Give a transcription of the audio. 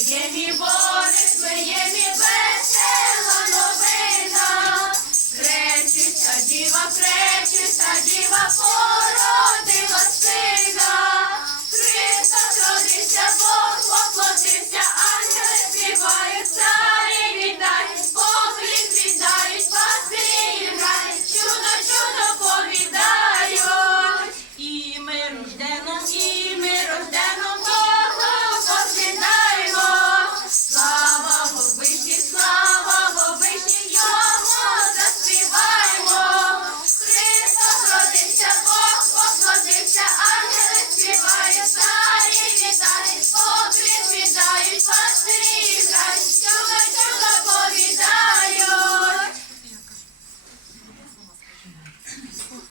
Плеємі бори, плеємі весела новина, креститься діва креститься.